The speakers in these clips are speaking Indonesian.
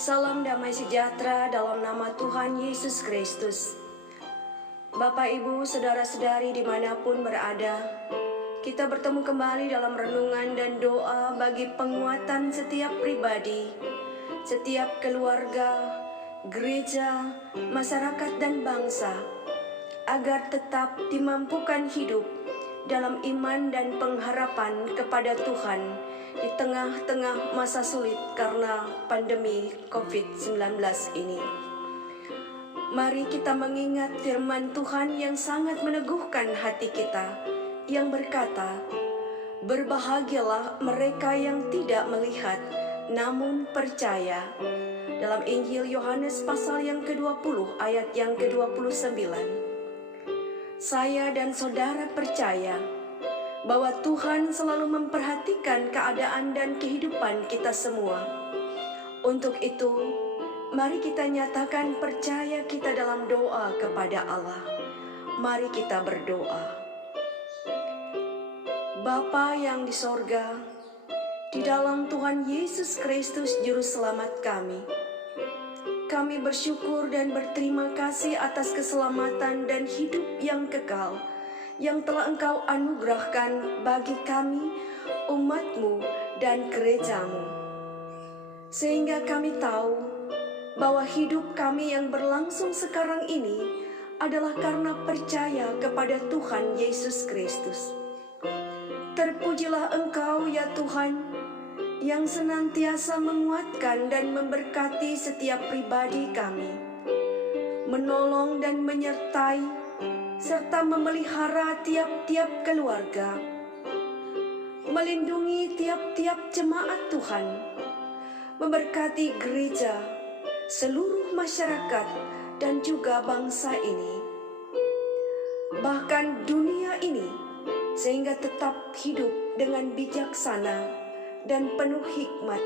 Salam damai sejahtera dalam nama Tuhan Yesus Kristus. Bapak, Ibu, saudara-saudari dimanapun berada, kita bertemu kembali dalam renungan dan doa bagi penguatan setiap pribadi, setiap keluarga, gereja, masyarakat dan bangsa, agar tetap dimampukan hidup dalam iman dan pengharapan kepada Tuhan di tengah-tengah masa sulit karena pandemi COVID-19 ini. Mari kita mengingat firman Tuhan yang sangat meneguhkan hati kita, yang berkata, "Berbahagialah mereka yang tidak melihat, namun percaya." Dalam Injil Yohanes pasal yang ke-20 ayat yang ke-29. Saya dan saudara percaya bahwa Tuhan selalu memperhatikan keadaan dan kehidupan kita semua. Untuk itu, mari kita nyatakan percaya kita dalam doa kepada Allah. Mari kita berdoa. Bapa yang di sorga, di dalam Tuhan Yesus Kristus Juru Selamat kami bersyukur dan berterima kasih atas keselamatan dan hidup yang kekal yang telah Engkau anugerahkan bagi kami, umat-Mu dan gereja-Mu. Sehingga kami tahu bahwa hidup kami yang berlangsung sekarang ini adalah karena percaya kepada Tuhan Yesus Kristus. Terpujilah Engkau ya Tuhan, yang senantiasa menguatkan dan memberkati setiap pribadi kami, menolong dan menyertai serta memelihara tiap-tiap keluarga, melindungi tiap-tiap jemaat Tuhan, memberkati gereja, seluruh masyarakat, dan juga bangsa ini, bahkan dunia ini, sehingga tetap hidup dengan bijaksana dan penuh hikmat,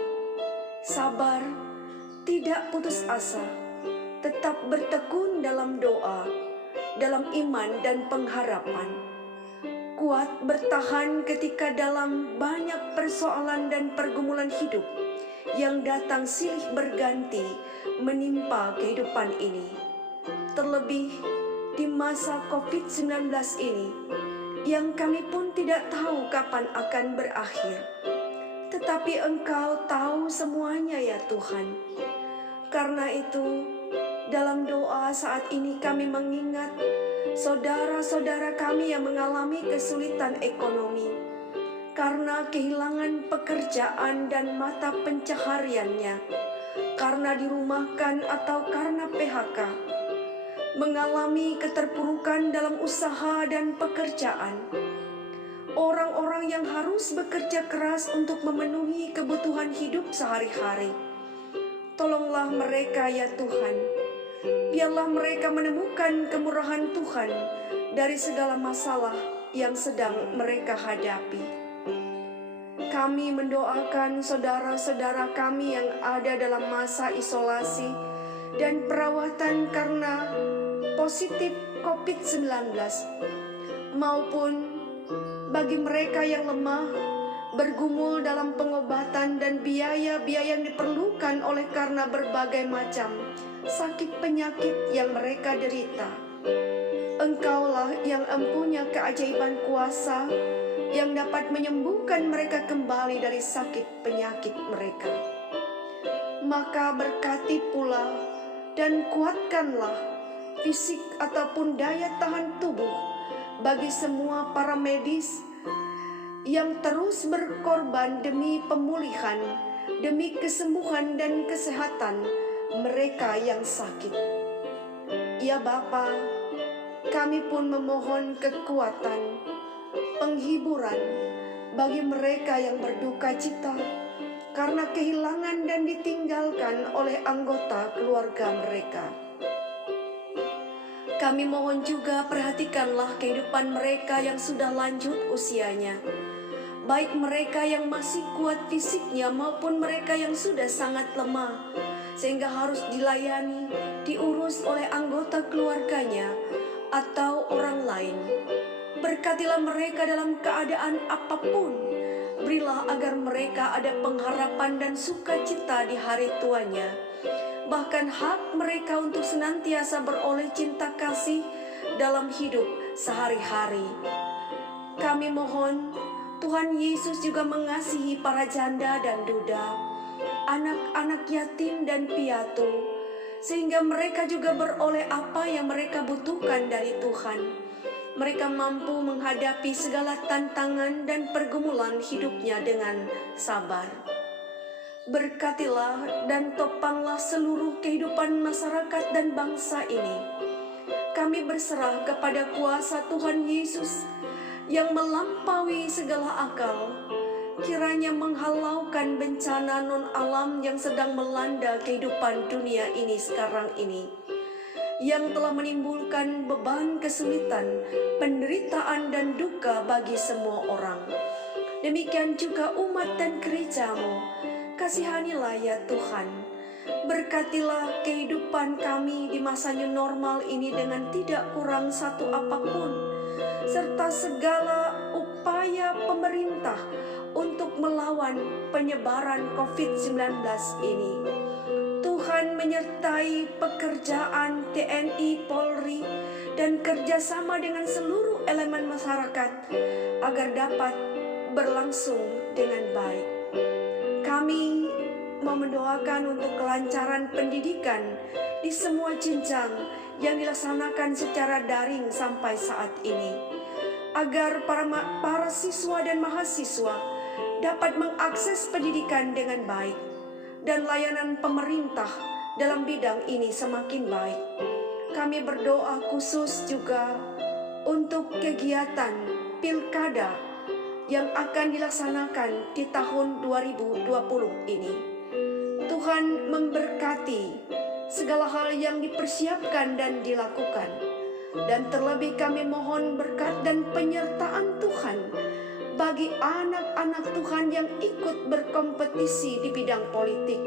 sabar, tidak putus asa, tetap bertekun dalam doa, dalam iman dan pengharapan, kuat bertahan ketika dalam banyak persoalan dan pergumulan hidup yang datang silih berganti menimpa kehidupan ini. Terlebih di masa COVID-19 ini, yang kami pun tidak tahu kapan akan berakhir. Tetapi Engkau tahu semuanya ya Tuhan. Karena itu, dalam doa saat ini kami mengingat saudara-saudara kami yang mengalami kesulitan ekonomi karena kehilangan pekerjaan dan mata pencahariannya, karena dirumahkan atau karena PHK, mengalami keterpurukan dalam usaha dan pekerjaan. Orang-orang yang harus bekerja keras untuk memenuhi kebutuhan hidup sehari-hari. Tolonglah mereka ya Tuhan. Biarlah mereka menemukan kemurahan Tuhan dari segala masalah yang sedang mereka hadapi. Kami mendoakan saudara-saudara kami yang ada dalam masa isolasi dan perawatan karena positif COVID-19, maupun bagi mereka yang lemah, bergumul dalam pengobatan dan biaya-biaya yang diperlukan oleh karena berbagai macam sakit penyakit yang mereka derita. Engkaulah yang empunya keajaiban kuasa yang dapat menyembuhkan mereka kembali dari sakit penyakit mereka. Maka berkati pula dan kuatkanlah fisik ataupun daya tahan tubuh bagi semua para medis yang terus berkorban demi pemulihan, demi kesembuhan dan kesehatan mereka yang sakit. Ya Bapa, kami pun memohon kekuatan, penghiburan bagi mereka yang berduka cita karena kehilangan dan ditinggalkan oleh anggota keluarga mereka. Kami mohon juga perhatikanlah kehidupan mereka yang sudah lanjut usianya, baik mereka yang masih kuat fisiknya maupun mereka yang sudah sangat lemah, sehingga harus dilayani, diurus oleh anggota keluarganya atau orang lain. Berkatilah mereka dalam keadaan apapun, Berilah agar mereka ada pengharapan dan sukacita di hari tuanya. Bahkan hak mereka untuk senantiasa beroleh cinta kasih dalam hidup sehari-hari. Kami mohon Tuhan Yesus juga mengasihi para janda dan duda, anak-anak yatim dan piatu, sehingga mereka juga beroleh apa yang mereka butuhkan dari Tuhan. Mereka mampu menghadapi segala tantangan dan pergumulan hidupnya dengan sabar. Berkatilah dan topanglah seluruh kehidupan masyarakat dan bangsa ini. Kami berserah kepada kuasa Tuhan Yesus yang melampaui segala akal, kiranya menghalaukan bencana non-alam yang sedang melanda kehidupan dunia ini sekarang ini, yang telah menimbulkan beban kesulitan, penderitaan dan duka bagi semua orang. Demikian juga umat dan gereja-Mu, kasihanilah ya Tuhan. Berkatilah kehidupan kami di masa new normal ini dengan tidak kurang satu apapun, serta segala upaya pemerintah untuk melawan penyebaran COVID-19 ini. Tuhan menyertai pekerjaan TNI, Polri, dan kerjasama dengan seluruh elemen masyarakat agar dapat berlangsung dengan baik. Kami mau mendoakan untuk kelancaran pendidikan di semua jenjang yang dilaksanakan secara daring sampai saat ini, agar para siswa dan mahasiswa dapat mengakses pendidikan dengan baik dan layanan pemerintah dalam bidang ini semakin baik. Kami berdoa khusus juga untuk kegiatan pilkada yang akan dilaksanakan di tahun 2020 ini. Tuhan memberkati segala hal yang dipersiapkan dan dilakukan. Dan terlebih kami mohon berkat dan penyertaan Tuhan bagi anak-anak Tuhan yang ikut berkompetisi di bidang politik,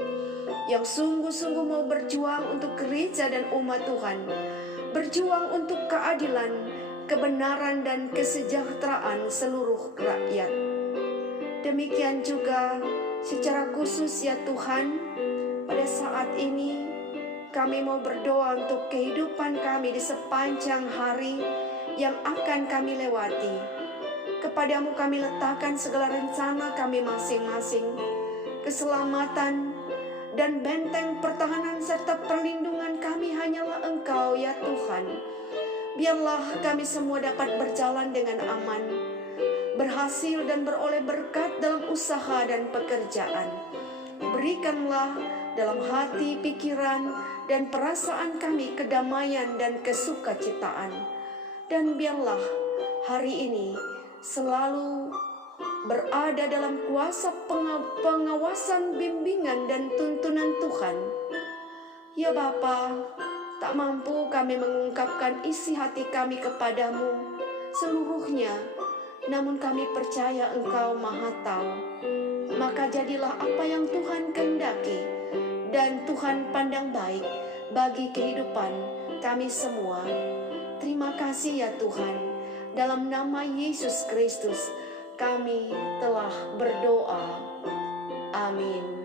yang sungguh-sungguh mau berjuang untuk gereja dan umat Tuhan, berjuang untuk keadilan, kebenaran dan kesejahteraan seluruh rakyat. Demikian juga secara khusus ya Tuhan, pada saat ini kami mau berdoa untuk kehidupan kami di sepanjang hari yang akan kami lewati. Kepadamu kami letakkan segala rencana kami masing-masing, keselamatan dan benteng pertahanan serta perlindungan kami hanyalah Engkau ya Tuhan. Biarlah kami semua dapat berjalan dengan aman, berhasil dan beroleh berkat dalam usaha dan pekerjaan. Berikanlah dalam hati, pikiran, dan perasaan kami kedamaian dan kesukacitaan. Dan biarlah hari ini selalu berada dalam kuasa pengawasan, bimbingan, dan tuntunan Tuhan. Ya Bapa, tak mampu kami mengungkapkan isi hati kami kepadamu seluruhnya, namun kami percaya Engkau Maha Tahu. Maka jadilah apa yang Tuhan kehendaki dan Tuhan pandang baik bagi kehidupan kami semua. Terima kasih ya Tuhan. Dalam nama Yesus Kristus kami telah berdoa. Amin.